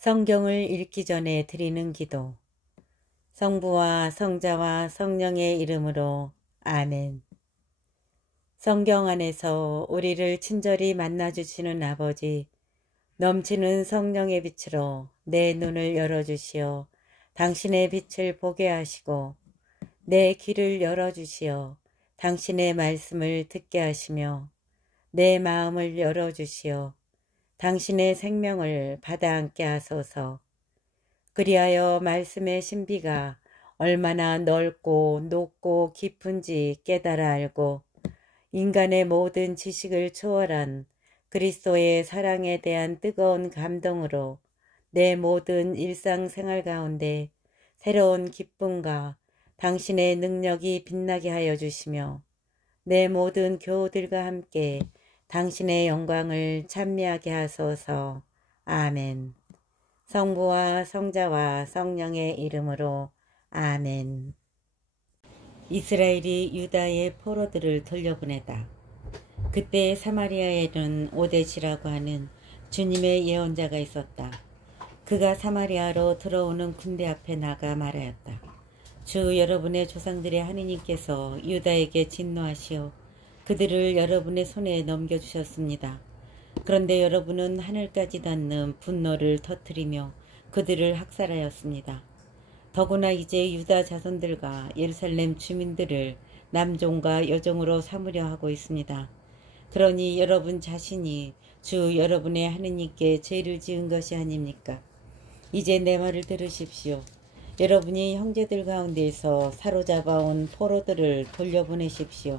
성경을 읽기 전에 드리는 기도. 성부와 성자와 성령의 이름으로 아멘. 성경 안에서 우리를 친절히 만나주시는 아버지, 넘치는 성령의 빛으로 내 눈을 열어주시어 당신의 빛을 보게 하시고 내 귀를 열어주시어 당신의 말씀을 듣게 하시며 내 마음을 열어주시어 당신의 생명을 받아 안게 하소서. 그리하여 말씀의 신비가 얼마나 넓고 높고 깊은지 깨달아 알고 인간의 모든 지식을 초월한 그리스도의 사랑에 대한 뜨거운 감동으로 내 모든 일상생활 가운데 새로운 기쁨과 당신의 능력이 빛나게 하여 주시며 내 모든 교우들과 함께 당신의 영광을 찬미하게 하소서. 아멘. 성부와 성자와 성령의 이름으로 아멘. 이스라엘이 유다의 포로들을 돌려보내다. 그때 사마리아에는 오뎃이라고 하는 주님의 예언자가 있었다. 그가 사마리아로 들어오는 군대 앞에 나가 말하였다. 주 여러분의 조상들의 하느님께서 유다에게 진노하시어 그들을 여러분의 손에 넘겨주셨습니다. 그런데 여러분은 하늘까지 닿는 분노를 터뜨리며 그들을 학살하였습니다. 더구나 이제 유다 자손들과 예루살렘 주민들을 남종과 여종으로 삼으려 하고 있습니다. 그러니 여러분 자신이 주 여러분의 하느님께 죄를 지은 것이 아닙니까? 이제 내 말을 들으십시오. 여러분이 형제들 가운데에서 사로잡아온 포로들을 돌려보내십시오.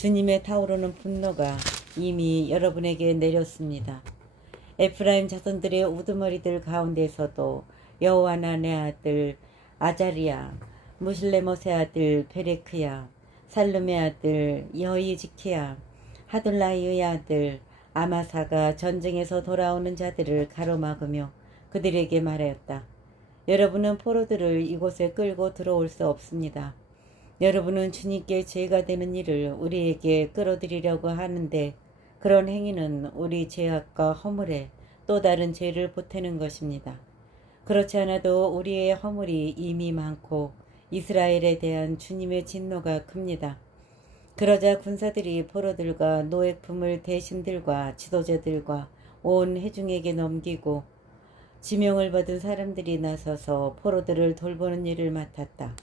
주님의 타오르는 분노가 이미 여러분에게 내렸습니다. 에프라임 자손들의 우두머리들 가운데서도 여호하난의 아들 아자리야, 무실레못의 아들 베레크야, 살룸의 아들 여히지키야, 하둘라이의 아들 아마사가 전쟁에서 돌아오는 자들을 가로막으며 그들에게 말하였다. 여러분은 포로들을 이곳에 끌고 들어올 수 없습니다. 여러분은 주님께 죄가 되는 일을 우리에게 끌어들이려고 하는데 그런 행위는 우리 죄악과 허물에 또 다른 죄를 보태는 것입니다. 그렇지 않아도 우리의 허물이 이미 많고 이스라엘에 대한 주님의 진노가 큽니다. 그러자 군사들이 포로들과 노획품을 대신들과 지도자들과 온 회중에게 넘기고 지명을 받은 사람들이 나서서 포로들을 돌보는 일을 맡았다.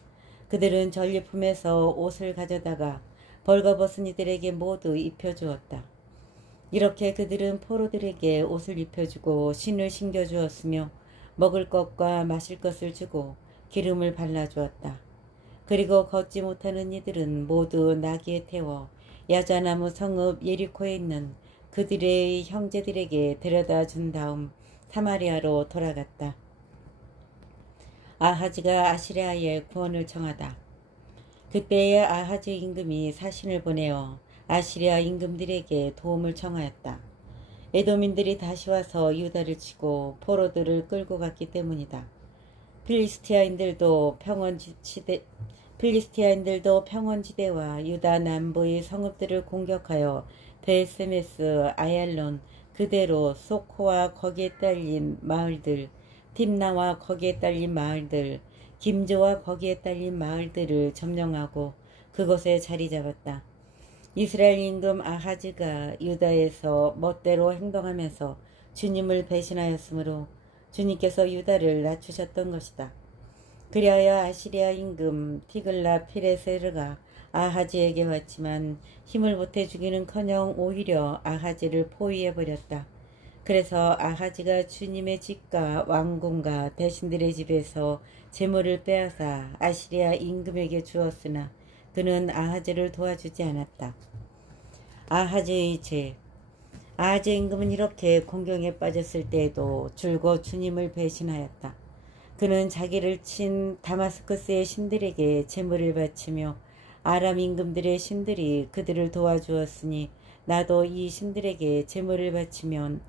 그들은 전리품에서 옷을 가져다가 벌거벗은 이들에게 모두 입혀주었다. 이렇게 그들은 포로들에게 옷을 입혀주고 신을 신겨주었으며 먹을 것과 마실 것을 주고 기름을 발라주었다. 그리고 걷지 못하는 이들은 모두 나귀에 태워 야자나무 성읍 예리코에 있는 그들의 형제들에게 데려다 준 다음 사마리아로 돌아갔다. 아하즈가 아시리아의 구원을 청하다. 그때의 아하즈 임금이 사신을 보내어 아시리아 임금들에게 도움을 청하였다. 에돔인들이 다시 와서 유다를 치고 포로들을 끌고 갔기 때문이다. 필리스티아인들도 평원지대와 유다 남부의 성읍들을 공격하여 베세메스, 아얄론, 그대로 소코와 거기에 딸린 마을들, tim나와 거기에 딸린 마을들, 김조와 거기에 딸린 마을들을 점령하고 그곳에 자리 잡았다. 이스라엘 임금 아하즈가 유다에서 멋대로 행동하면서 주님을 배신하였으므로 주님께서 유다를 낮추셨던 것이다. 그리하여 아시리아 임금 티글라 피레세르가 아하즈에게 왔지만 힘을 보태 주기는커녕 오히려 아하즈를 포위해버렸다. 그래서 아하즈가 주님의 집과 왕궁과 대신들의 집에서 재물을 빼앗아 아시리아 임금에게 주었으나 그는 아하즈를 도와주지 않았다. 아하즈의 죄. 아하즈 임금은 이렇게 공경에 빠졌을 때에도 줄곧 주님을 배신하였다. 그는 자기를 친 다마스커스의 신들에게 재물을 바치며 아람 임금들의 신들이 그들을 도와주었으니 나도 이 신들에게 재물을 바치면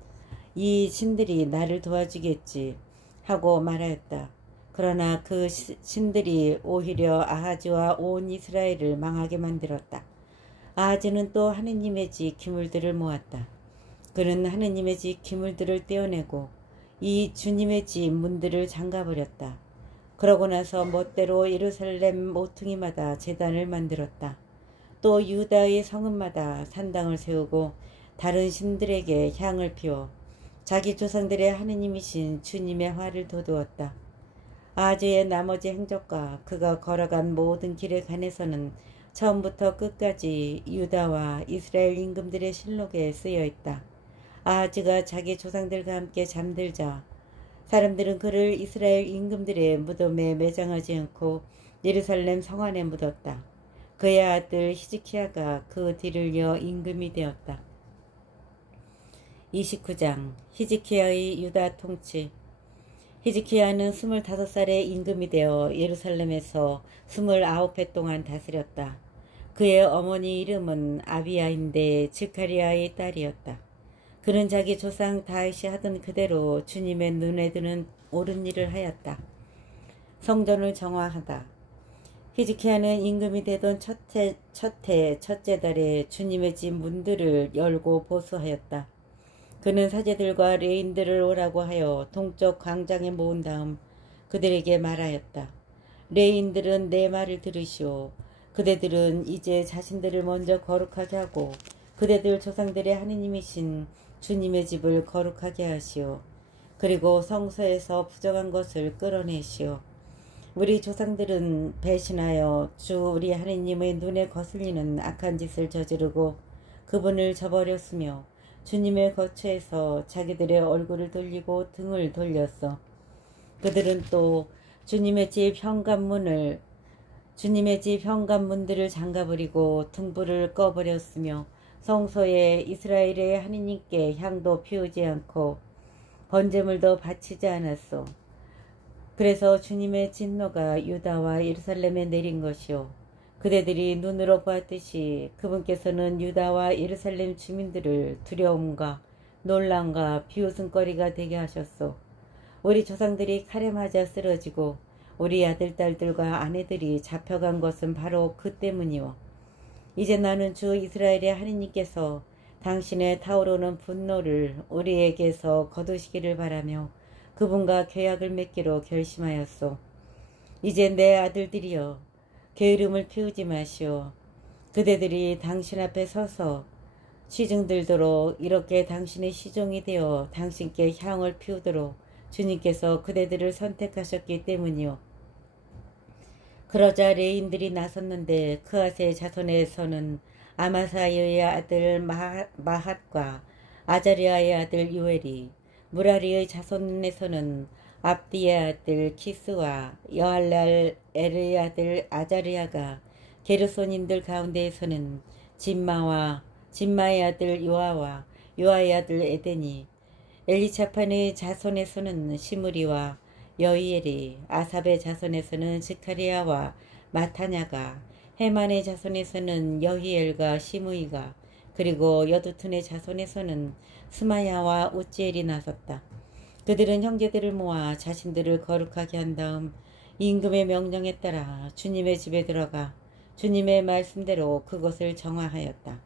이 신들이 나를 도와주겠지 하고 말하였다. 그러나 그 신들이 오히려 아하즈와 온 이스라엘을 망하게 만들었다. 아하즈는 또 하느님의 집 기물들을 모았다. 그는 하느님의 집 기물들을 떼어내고 이 주님의 집 문들을 잠가버렸다. 그러고 나서 멋대로 예루살렘 모퉁이마다 제단을 만들었다. 또 유다의 성읍마다 산당을 세우고 다른 신들에게 향을 피워 자기 조상들의 하느님이신 주님의 화를 돋우었다. 아하즈의 나머지 행적과 그가 걸어간 모든 길에 관해서는 처음부터 끝까지 유다와 이스라엘 임금들의 실록에 쓰여 있다. 아하즈가 자기 조상들과 함께 잠들자 사람들은 그를 이스라엘 임금들의 무덤에 매장하지 않고 예루살렘 성안에 묻었다. 그의 아들 히즈키야가 그 뒤를 이어 임금이 되었다. 29장 히즈키야의 유다 통치. 히즈키야는 25살에 임금이 되어 예루살렘에서 29해 동안 다스렸다. 그의 어머니 이름은 아비야인데 즈카리아의 딸이었다. 그는 자기 조상 다윗이 하던 그대로 주님의 눈에 드는 옳은 일을 하였다. 성전을 정화하다. 히즈키야는 임금이 되던 첫째 달에 주님의 집 문들을 열고 보수하였다. 그는 사제들과 레인들을 오라고 하여 동쪽 광장에 모은 다음 그들에게 말하였다. 레인들은 내 말을 들으시오. 그대들은 이제 자신들을 먼저 거룩하게 하고 그대들 조상들의 하느님이신 주님의 집을 거룩하게 하시오. 그리고 성소에서 부정한 것을 끌어내시오. 우리 조상들은 배신하여 주 우리 하느님의 눈에 거슬리는 악한 짓을 저지르고 그분을 저버렸으며 주님의 거처에서 자기들의 얼굴을 돌리고 등을 돌렸어. 그들은 또 주님의 집 현관문들을 잠가버리고 등불을 꺼버렸으며 성소에 이스라엘의 하느님께 향도 피우지 않고 번제물도 바치지 않았소. 그래서 주님의 진노가 유다와 예루살렘에 내린 것이요. 그대들이 눈으로 보았듯이 그분께서는 유다와 예루살렘 주민들을 두려움과 놀람과 비웃음거리가 되게 하셨소. 우리 조상들이 칼에 맞아 쓰러지고 우리 아들, 딸들과 아내들이 잡혀간 것은 바로 그 때문이오. 이제 나는 주 이스라엘의 하느님께서 당신의 타오르는 분노를 우리에게서 거두시기를 바라며 그분과 계약을 맺기로 결심하였소. 이제 내 아들들이여 게으름을 피우지 마시오. 그대들이 당신 앞에 서서 시중 들도록 이렇게 당신의 시종이 되어 당신께 향을 피우도록 주님께서 그대들을 선택하셨기 때문이요. 그러자 레인들이 나섰는데 그앗의 자손에서는 아마사이의 아들 마핫과 아자리아의 아들 요엘이, 무라리의 자손에서는 압디의 아들 키스와 여할렐의 아들 아자리아가, 게르손인들 가운데에서는 진마의 아들 요아와 요아의 아들 에덴이, 엘리차판의 자손에서는 시므리와 여이엘이, 아삽의 자손에서는 스카리아와 마타냐가, 헤만의 자손에서는 여히엘과 시므이가, 그리고 여두툰의 자손에서는 스마야와 우찌엘이 나섰다. 그들은 형제들을 모아 자신들을 거룩하게 한 다음 임금의 명령에 따라 주님의 집에 들어가 주님의 말씀대로 그것을 정화하였다.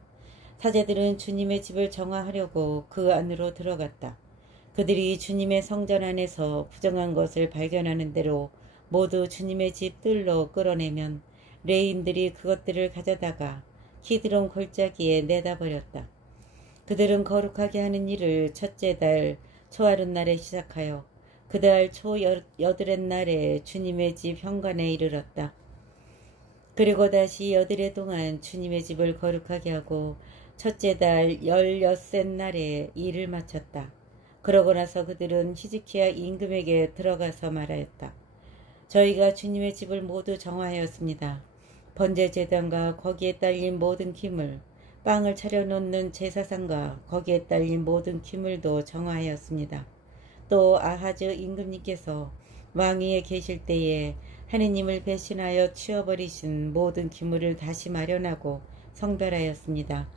사제들은 주님의 집을 정화하려고 그 안으로 들어갔다. 그들이 주님의 성전 안에서 부정한 것을 발견하는 대로 모두 주님의 집 뜰로 끌어내면 레인들이 그것들을 가져다가 키드론 골짜기에 내다버렸다. 그들은 거룩하게 하는 일을 첫째 달 초하룻날에 시작하여 그 달 초 여드렛 날에 주님의 집 현관에 이르렀다. 그리고 다시 여드렛 동안 주님의 집을 거룩하게 하고 첫째 달 16셋 날에 일을 마쳤다. 그러고 나서 그들은 히즈키야 임금에게 들어가서 말하였다. 저희가 주님의 집을 모두 정화하였습니다. 번제 제단과 거기에 딸린 모든 기물, 빵을 차려놓는 제사상과 거기에 딸린 모든 기물도 정화하였습니다. 또 아하즈 임금님께서 왕위에 계실 때에 하느님을 배신하여 치워버리신 모든 기물을 다시 마련하고 성별하였습니다.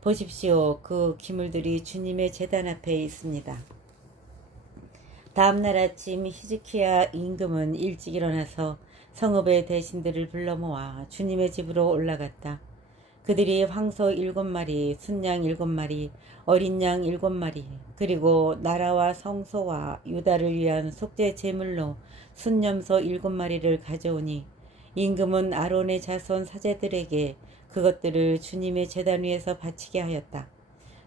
보십시오. 그 기물들이 주님의 제단 앞에 있습니다. 다음날 아침 히즈키야 임금은 일찍 일어나서 성읍의 대신들을 불러 모아 주님의 집으로 올라갔다. 그들이 황소 7마리, 순양 7마리, 어린 양 7마리, 그리고 나라와 성소와 유다를 위한 속죄 제물로 순염소 7마리를 가져오니 임금은 아론의 자손 사제들에게 그것들을 주님의 제단 위에서 바치게 하였다.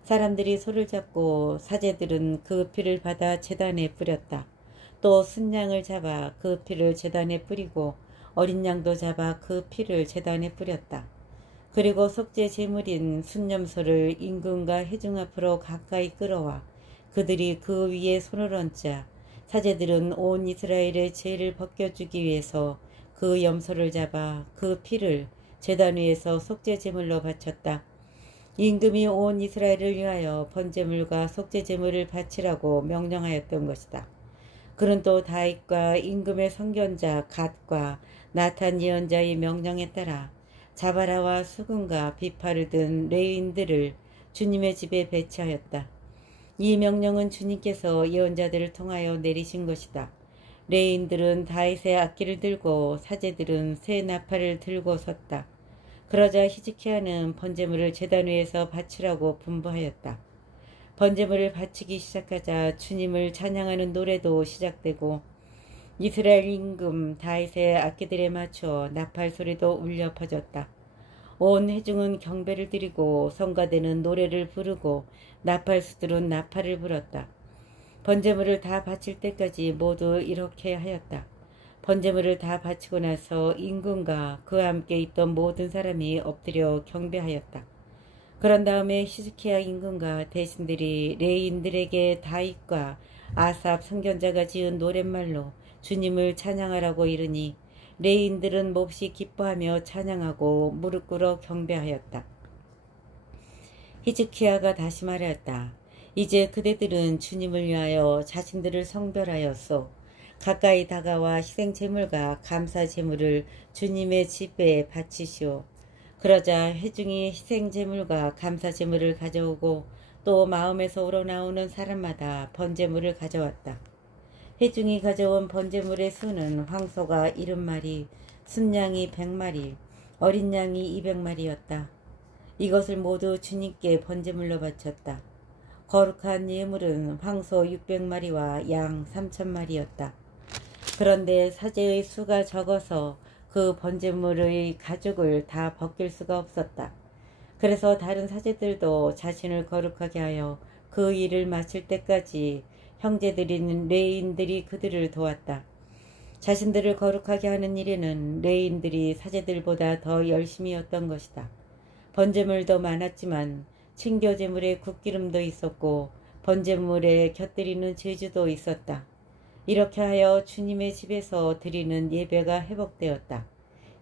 사람들이 소를 잡고 사제들은 그 피를 받아 제단에 뿌렸다. 또 순양을 잡아 그 피를 제단에 뿌리고 어린 양도 잡아 그 피를 제단에 뿌렸다. 그리고 속죄 제물인 순념소를 임금과 회중 앞으로 가까이 끌어와 그들이 그 위에 손을 얹자 사제들은 온 이스라엘의 죄를 벗겨주기 위해서 그 염소를 잡아 그 피를 제단 위에서 속죄 제물로 바쳤다. 임금이 온 이스라엘을 위하여 번제물과 속죄 제물을 바치라고 명령하였던 것이다. 그는 또 다윗과 임금의 선견자 갓과 나탄 예언자의 명령에 따라 자바라와 수금과 비파를 든 레위인들을 주님의 집에 배치하였다. 이 명령은 주님께서 예언자들을 통하여 내리신 것이다. 레위인들은 다윗의 악기를 들고 사제들은 새 나팔을 들고 섰다. 그러자 히즈키야는 번제물을 제단 위에서 바치라고 분부하였다. 번제물을 바치기 시작하자 주님을 찬양하는 노래도 시작되고 이스라엘 임금 다윗의 악기들에 맞춰 나팔 소리도 울려 퍼졌다. 온 회중은 경배를 드리고 성가대는 노래를 부르고 나팔수들은 나팔을 불었다. 번제물을 다 바칠 때까지 모두 이렇게 하였다. 번제물을 다 바치고 나서 임금과 그와 함께 있던 모든 사람이 엎드려 경배하였다. 그런 다음에 히즈키야 임금과 대신들이 레위인들에게 다윗과 아삽 선견자가 지은 노랫말로 주님을 찬양하라고 이르니 레위인들은 몹시 기뻐하며 찬양하고 무릎 꿇어 경배하였다. 히즈키야가 다시 말하였다. 이제 그대들은 주님을 위하여 자신들을 성별하였소. 가까이 다가와 희생제물과 감사제물을 주님의 집에 바치시오. 그러자 회중이 희생제물과 감사제물을 가져오고 또 마음에서 우러나오는 사람마다 번제물을 가져왔다. 회중이 가져온 번제물의 수는 황소가 70마리, 순양이 100마리, 어린 양이 200마리였다. 이것을 모두 주님께 번제물로 바쳤다. 거룩한 예물은 황소 600마리와 양 3000마리였다. 그런데 사제의 수가 적어서 그 번제물의 가죽을 다 벗길 수가 없었다. 그래서 다른 사제들도 자신을 거룩하게 하여 그 일을 마칠 때까지 형제들인 레위인들이 그들을 도왔다. 자신들을 거룩하게 하는 일에는 레위인들이 사제들보다 더 열심히였던 것이다. 번제물도 많았지만 친교제물에 굿기름도 있었고 번제물에 곁들이는 제주도 있었다. 이렇게 하여 주님의 집에서 드리는 예배가 회복되었다.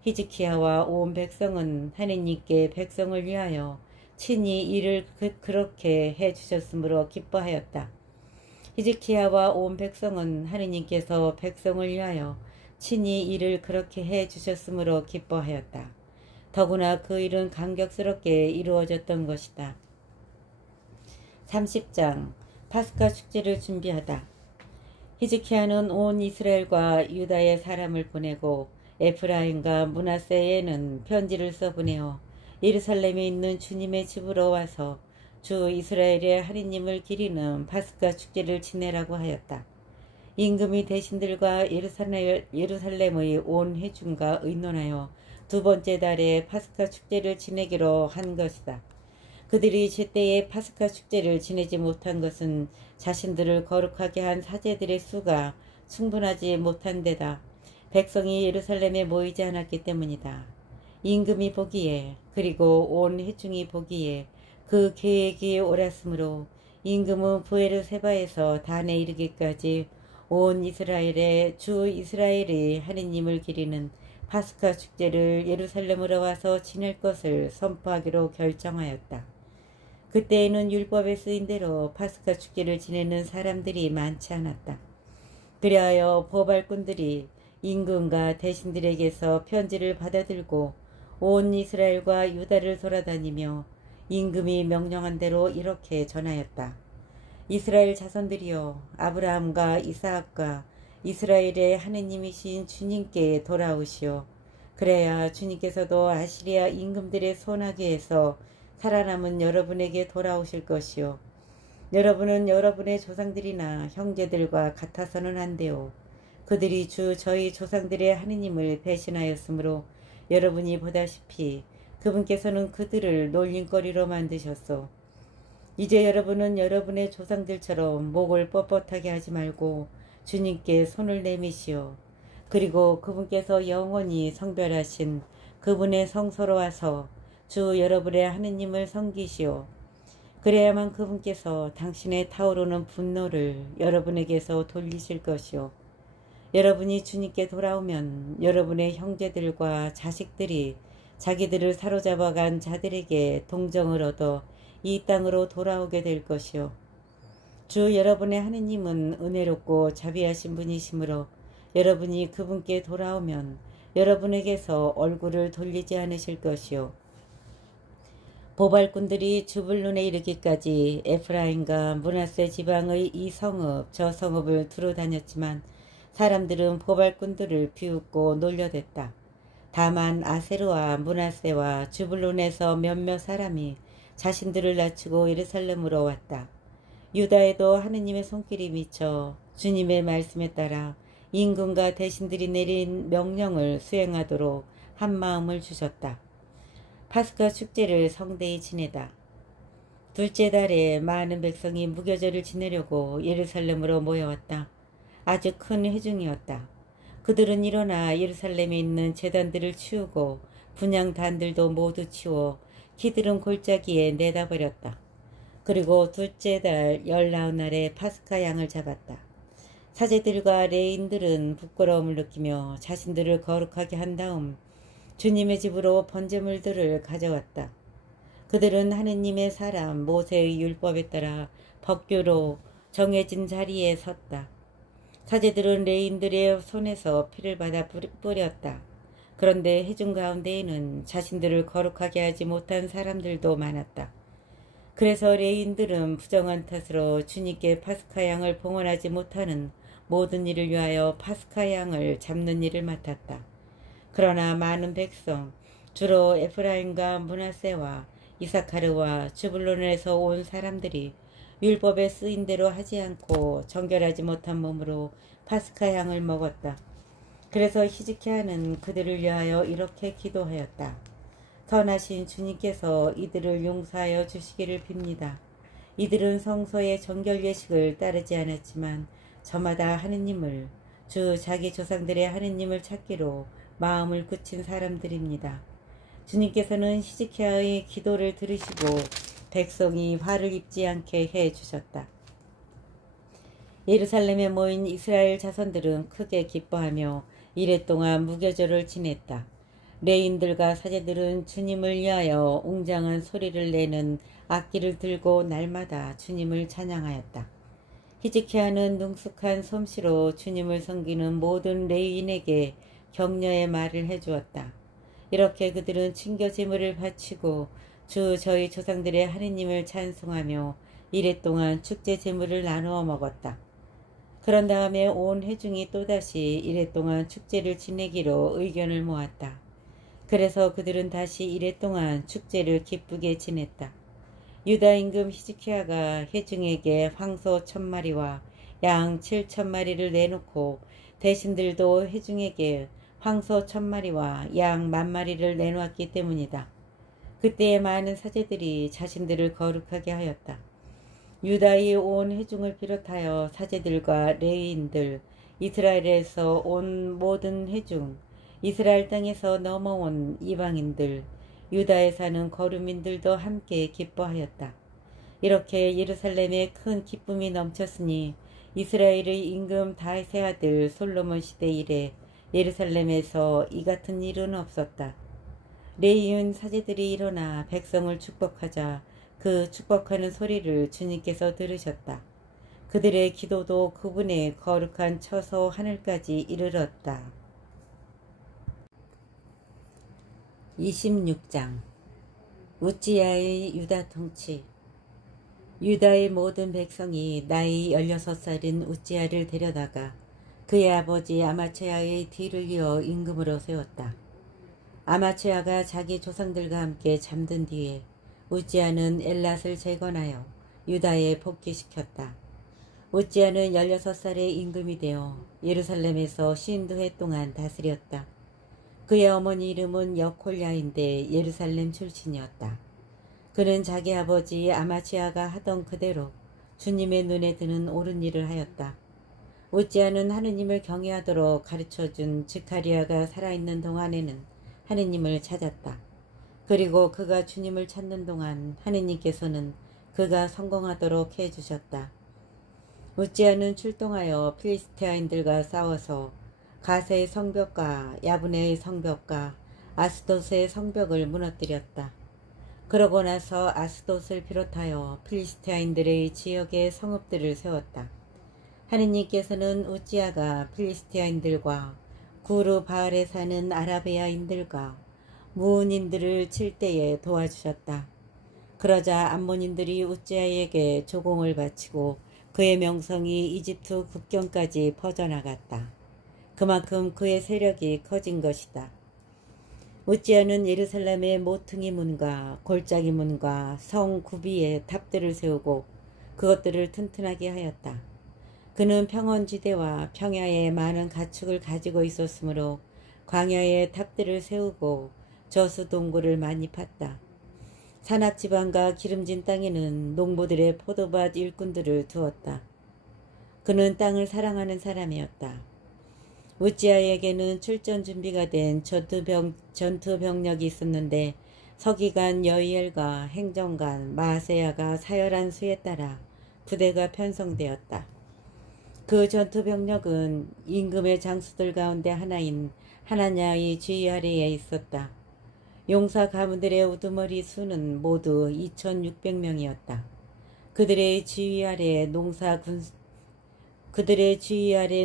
히즈키야와 온 백성은 하느님께 백성을 위하여 친히 일을 그렇게 해주셨으므로 기뻐하였다. 히즈키야와 온 백성은 하느님께서 백성을 위하여 친히 일을 그렇게 해주셨으므로 기뻐하였다. 더구나 그 일은 감격스럽게 이루어졌던 것이다. 30장 파스카 축제를 준비하다. 히즈키야는 온 이스라엘과 유다의 사람을 보내고 에프라임과 므낫세에는 편지를 써보내어 예루살렘에 있는 주님의 집으로 와서 주 이스라엘의 하느님을 기리는 파스카 축제를 지내라고 하였다. 임금이 대신들과 예루살렘의 온 회중과 의논하여 두 번째 달에 파스카 축제를 지내기로 한 것이다. 그들이 제때에 파스카 축제를 지내지 못한 것은 자신들을 거룩하게 한 사제들의 수가 충분하지 못한 데다 백성이 예루살렘에 모이지 않았기 때문이다. 임금이 보기에 그리고 온 회중이 보기에 그 계획이 옳았으므로 임금은 부에르세바에서 단에 이르기까지 온 이스라엘의 주 이스라엘의 하느님을 기리는 파스카 축제를 예루살렘으로 와서 지낼 것을 선포하기로 결정하였다. 그때에는 율법에 쓰인 대로 파스카 축제를 지내는 사람들이 많지 않았다. 그리하여 보발꾼들이 임금과 대신들에게서 편지를 받아들고 온 이스라엘과 유다를 돌아다니며 임금이 명령한 대로 이렇게 전하였다. 이스라엘 자손들이여, 아브라함과 이사학과 이스라엘의 하느님이신 주님께 돌아오시오. 그래야 주님께서도 아시리아 임금들의 손아귀에서 살아남은 여러분에게 돌아오실 것이요. 여러분은 여러분의 조상들이나 형제들과 같아서는 안 돼요. 그들이 저희 조상들의 하느님을 배신하였으므로 여러분이 보다시피 그분께서는 그들을 놀림거리로 만드셨소. 이제 여러분은 여러분의 조상들처럼 목을 뻣뻣하게 하지 말고 주님께 손을 내미시오. 그리고 그분께서 영원히 성별하신 그분의 성소로 와서 주 여러분의 하느님을 섬기시오. 그래야만 그분께서 당신의 타오르는 분노를 여러분에게서 돌리실 것이오. 여러분이 주님께 돌아오면 여러분의 형제들과 자식들이 자기들을 사로잡아간 자들에게 동정을 얻어 이 땅으로 돌아오게 될 것이요. 주 여러분의 하느님은 은혜롭고 자비하신 분이시므로 여러분이 그분께 돌아오면 여러분에게서 얼굴을 돌리지 않으실 것이요. 보발꾼들이 주불론에 이르기까지 에프라임과 므낫세 지방의 이 성읍 저 성읍을 두루 다녔지만 사람들은 보발꾼들을 비웃고 놀려댔다. 다만 아세르와 므낫세와 주불론에서 몇몇 사람이 자신들을 낮추고 예루살렘으로 왔다. 유다에도 하느님의 손길이 미쳐 주님의 말씀에 따라 임금과 대신들이 내린 명령을 수행하도록 한 마음을 주셨다. 파스카 축제를 성대히 지내다. 둘째 달에 많은 백성이 무교절을 지내려고 예루살렘으로 모여왔다. 아주 큰 회중이었다. 그들은 일어나 예루살렘에 있는 제단들을 치우고 분향단들도 모두 치워 기드론 골짜기에 내다버렸다. 그리고 둘째 달 19날에 파스카 양을 잡았다. 사제들과 레인들은 부끄러움을 느끼며 자신들을 거룩하게 한 다음 주님의 집으로 번제물들을 가져왔다. 그들은 하느님의 사람 모세의 율법에 따라 법규로 정해진 자리에 섰다. 사제들은 레인들의 손에서 피를 받아 뿌렸다. 그런데 회중 가운데에는 자신들을 거룩하게 하지 못한 사람들도 많았다. 그래서 레인들은 부정한 탓으로 주님께 파스카 양을 봉헌하지 못하는 모든 일을 위하여 파스카 양을 잡는 일을 맡았다. 그러나 많은 백성, 주로 에프라임과 므낫세와 이사카르와 주불론에서 온 사람들이 율법에 쓰인 대로 하지 않고 정결하지 못한 몸으로 파스카 양을 먹었다. 그래서 히즈키야는 그들을 위하여 이렇게 기도하였다. 선하신 주님께서 이들을 용서하여 주시기를 빕니다. 이들은 성소의 정결 예식을 따르지 않았지만 저마다 하느님을 주 자기 조상들의 하느님을 찾기로 마음을 굳힌 사람들입니다. 주님께서는 히즈키야의 기도를 들으시고 백성이 화를 입지 않게 해 주셨다. 예루살렘에 모인 이스라엘 자손들은 크게 기뻐하며 이래 동안 무교절을 지냈다. 레인들과 사제들은 주님을 위하여 웅장한 소리를 내는 악기를 들고 날마다 주님을 찬양하였다. 히즈키야는 능숙한 솜씨로 주님을 섬기는 모든 레인에게 격려의 말을 해주었다. 이렇게 그들은 친교 제물을 바치고 주 저희 조상들의 하느님을 찬송하며 이래 동안 축제 제물을 나누어 먹었다. 그런 다음에 온 회중이 또다시 이래 동안 축제를 지내기로 의견을 모았다. 그래서 그들은 다시 이래 동안 축제를 기쁘게 지냈다. 유다 임금 히즈키야가 회중에게 황소 1000마리와 양 7000마리를 내놓고 대신들도 회중에게 황소 1000마리와 양 10,000마리를 내놓았기 때문이다. 그때의 많은 사제들이 자신들을 거룩하게 하였다. 유다의 온 회중을 비롯하여 사제들과 레위인들, 이스라엘에서 온 모든 회중, 이스라엘 땅에서 넘어온 이방인들, 유다에 사는 거류민들도 함께 기뻐하였다. 이렇게 예루살렘에 큰 기쁨이 넘쳤으니 이스라엘의 임금 다윗의 아들 솔로몬 시대 이래 예루살렘에서 이 같은 일은 없었다. 레위인 사제들이 일어나 백성을 축복하자 그 축복하는 소리를 주님께서 들으셨다. 그들의 기도도 그분의 거룩한 처소 하늘까지 이르렀다. 26장 우찌야의 유다 통치. 유다의 모든 백성이 나이 16살인 우찌야를 데려다가 그의 아버지 아마차야의 뒤를 이어 임금으로 세웠다. 아마추아가 자기 조상들과 함께 잠든 뒤에 우찌야는 엘랏을 재건하여 유다에 복귀시켰다. 우찌야는 16살의 임금이 되어 예루살렘에서 52해 동안 다스렸다. 그의 어머니 이름은 여콜야인데 예루살렘 출신이었다. 그는 자기 아버지 아마치아가 하던 그대로 주님의 눈에 드는 옳은 일을 하였다. 우찌야는 하느님을 경외하도록 가르쳐준 즈카리아가 살아있는 동안에는 하느님을 찾았다. 그리고 그가 주님을 찾는 동안 하느님께서는 그가 성공하도록 해주셨다. 우찌야는 출동하여 필리스테아인들과 싸워서 가세의 성벽과 야브네의 성벽과 아스돗의 성벽을 무너뜨렸다. 그러고 나서 아스돗을 비롯하여 필리스테아인들의 지역에 성읍들을 세웠다. 하느님께서는 우찌야가 필리스테아인들과 구르 바알에 사는 아라베아인들과 무은인들을 칠 때에 도와주셨다. 그러자 암몬인들이 우찌야에게 조공을 바치고 그의 명성이 이집트 국경까지 퍼져나갔다. 그만큼 그의 세력이 커진 것이다. 우찌야는 예루살렘의 모퉁이 문과 골짜기 문과 성 구비에 탑들을 세우고 그것들을 튼튼하게 하였다. 그는 평원지대와 평야에 많은 가축을 가지고 있었으므로 광야에 탑들을 세우고 저수동굴을 많이 팠다. 산악지방과 기름진 땅에는 농부들의 포도밭 일꾼들을 두었다. 그는 땅을 사랑하는 사람이었다. 우찌야에게는 출전 준비가 된 전투병력이 있었는데 서기관 여이엘과 행정관 마세야가 사열한 수에 따라 부대가 편성되었다. 그 전투병력은 임금의 장수들 가운데 하나인 하나냐의 지휘 아래에 있었다. 용사 가문들의 우두머리 수는 모두 2600명이었다. 그들의 지휘 아래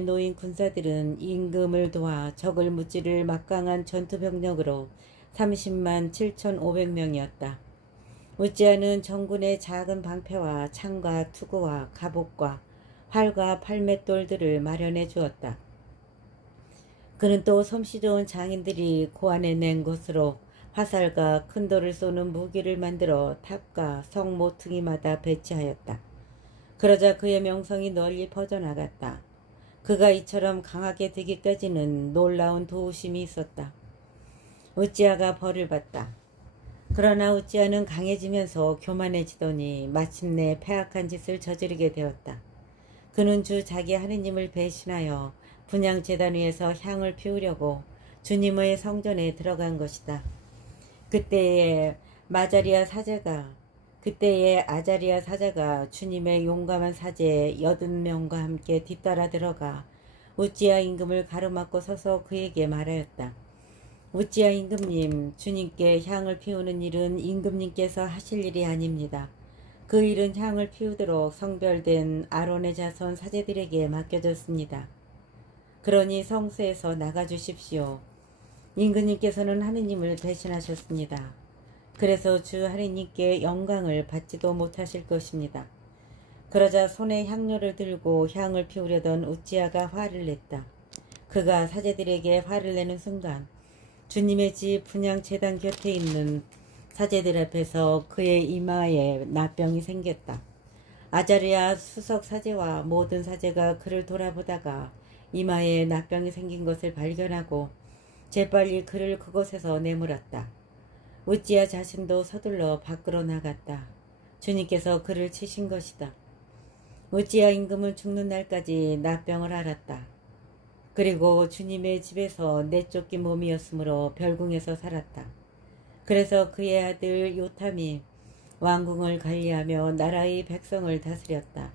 놓인 군사들은 임금을 도와 적을 무찌를 막강한 전투병력으로 30만 7500명이었다. 우찌야는 정군의 작은 방패와 창과 투구와 갑옷과 활과 팔맷돌들을 마련해 주었다. 그는 또 솜씨 좋은 장인들이 고안해낸 것으로 화살과 큰 돌을 쏘는 무기를 만들어 탑과 성 모퉁이마다 배치하였다. 그러자 그의 명성이 널리 퍼져나갔다. 그가 이처럼 강하게 되기까지는 놀라운 도우심이 있었다. 우찌야가 벌을 받다. 그러나 우찌야는 강해지면서 교만해지더니 마침내 패악한 짓을 저지르게 되었다. 그는 주 자기 하느님을 배신하여 분향제단 위에서 향을 피우려고 주님의 성전에 들어간 것이다. 그때에 아자리아 사자가 주님의 용감한 사제 80명과 함께 뒤따라 들어가 우찌야 임금을 가로막고 서서 그에게 말하였다. 우찌야 임금님, 주님께 향을 피우는 일은 임금님께서 하실 일이 아닙니다. 그 일은 향을 피우도록 성별된 아론의 자손 사제들에게 맡겨졌습니다. 그러니 성소에서 나가주십시오. 임금님께서는 하느님을 배신하셨습니다. 그래서 주 하느님께 영광을 받지도 못하실 것입니다. 그러자 손에 향료를 들고 향을 피우려던 우찌야가 화를 냈다. 그가 사제들에게 화를 내는 순간 주님의 집 분향제단 곁에 있는 사제들 앞에서 그의 이마에 나병이 생겼다. 아자리아 수석 사제와 모든 사제가 그를 돌아보다가 이마에 나병이 생긴 것을 발견하고 재빨리 그를 그곳에서 내몰았다. 우찌야 자신도 서둘러 밖으로 나갔다. 주님께서 그를 치신 것이다. 우찌야 임금은 죽는 날까지 나병을 앓았다. 그리고 주님의 집에서 내쫓긴 몸이었으므로 별궁에서 살았다. 그래서 그의 아들 요탐이 왕궁을 관리하며 나라의 백성을 다스렸다.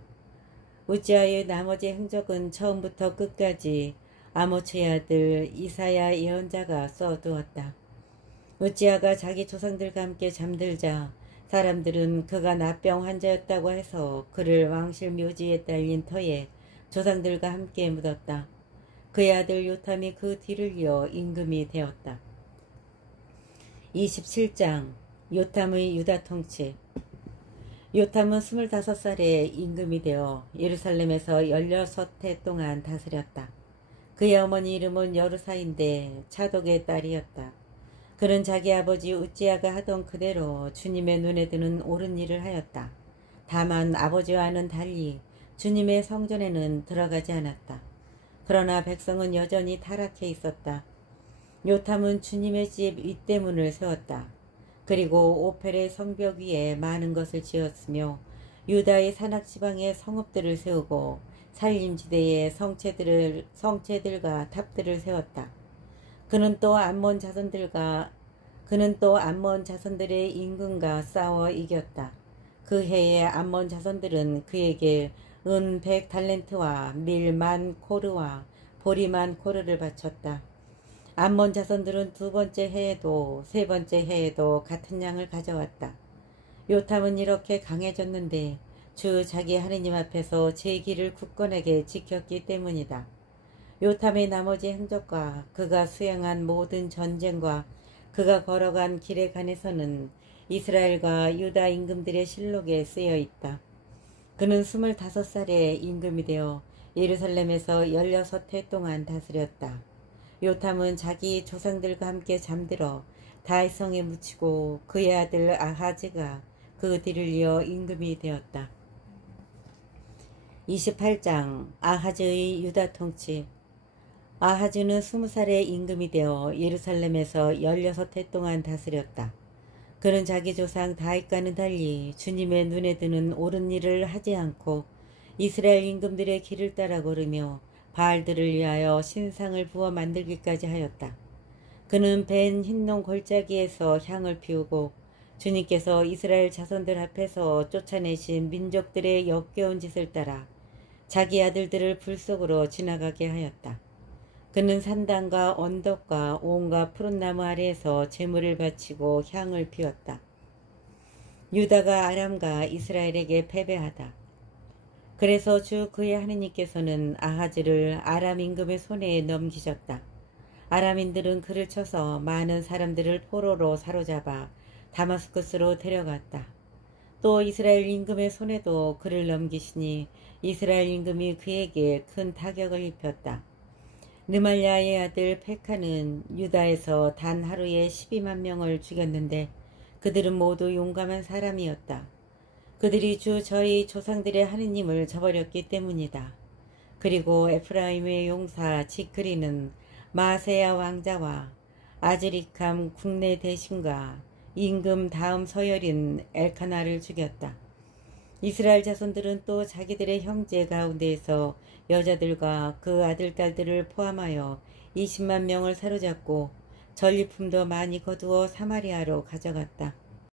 우찌야의 나머지 행적은 처음부터 끝까지 아모츠의 아들 이사야 예언자가 써두었다. 우찌야가 자기 조상들과 함께 잠들자 사람들은 그가 나병 환자였다고 해서 그를 왕실 묘지에 딸린 터에 조상들과 함께 묻었다. 그의 아들 요탐이 그 뒤를 이어 임금이 되었다. 27장 요탐의 유다 통치. 요탐은 25살에 임금이 되어 예루살렘에서 16해 동안 다스렸다. 그의 어머니 이름은 여르사인데 차독의 딸이었다. 그는 자기 아버지 우찌야가 하던 그대로 주님의 눈에 드는 옳은 일을 하였다. 다만 아버지와는 달리 주님의 성전에는 들어가지 않았다. 그러나 백성은 여전히 타락해 있었다. 요탐은 주님의 집 윗대문을 세웠다. 그리고 오펠의 성벽 위에 많은 것을 지었으며 유다의 산악지방에 성읍들을 세우고 산림지대에 성체들과 탑들을 세웠다. 그는 또 암몬 자손들의 임금과 싸워 이겼다. 그 해에 암몬 자손들은 그에게 은 100달란트와 밀 10,000코르와 보리 10,000코르를 바쳤다. 암몬 자손들은 두 번째 해에도 세 번째 해에도 같은 양을 가져왔다. 요탐은 이렇게 강해졌는데 주 자기 하느님 앞에서 제 길을 굳건하게 지켰기 때문이다. 요탐의 나머지 행적과 그가 수행한 모든 전쟁과 그가 걸어간 길에 관해서는 이스라엘과 유다 임금들의 실록에 쓰여 있다. 그는 25살에 임금이 되어 예루살렘에서 16해 동안 다스렸다. 요탐은 자기 조상들과 함께 잠들어 다윗성에 묻히고 그의 아들 아하즈가 그 뒤를 이어 임금이 되었다. 28장 아하즈의 유다 통치. 아하즈는 20살에 임금이 되어 예루살렘에서 16해 동안 다스렸다. 그는 자기 조상 다윗과는 달리 주님의 눈에 드는 옳은 일을 하지 않고 이스라엘 임금들의 길을 따라 걸으며 바알들을 위하여 신상을 부어 만들기까지 하였다. 그는 벤 흰농 골짜기에서 향을 피우고 주님께서 이스라엘 자손들 앞에서 쫓아내신 민족들의 역겨운 짓을 따라 자기 아들들을 불 속으로 지나가게 하였다. 그는 산당과 언덕과 온갖 푸른 나무 아래에서 제물을 바치고 향을 피웠다. 유다가 아람과 이스라엘에게 패배하다. 그래서 주 그의 하느님께서는 아하즈를 아람 임금의 손에 넘기셨다. 아람인들은 그를 쳐서 많은 사람들을 포로로 사로잡아 다마스쿠스로 데려갔다. 또 이스라엘 임금의 손에도 그를 넘기시니 이스라엘 임금이 그에게 큰 타격을 입혔다. 르말야의 아들 페카는 유다에서 단 하루에 12만 명을 죽였는데 그들은 모두 용감한 사람이었다. 그들이 주 저희 조상들의 하느님을 저버렸기 때문이다. 그리고 에프라임의 용사 지크리는 마세야 왕자와 아즈리캄 국내 대신과 임금 다음 서열인 엘카나를 죽였다. 이스라엘 자손들은 또 자기들의 형제 가운데에서 여자들과 그 아들, 딸들을 포함하여 20만 명을 사로잡고 전리품도 많이 거두어 사마리아로 가져갔다.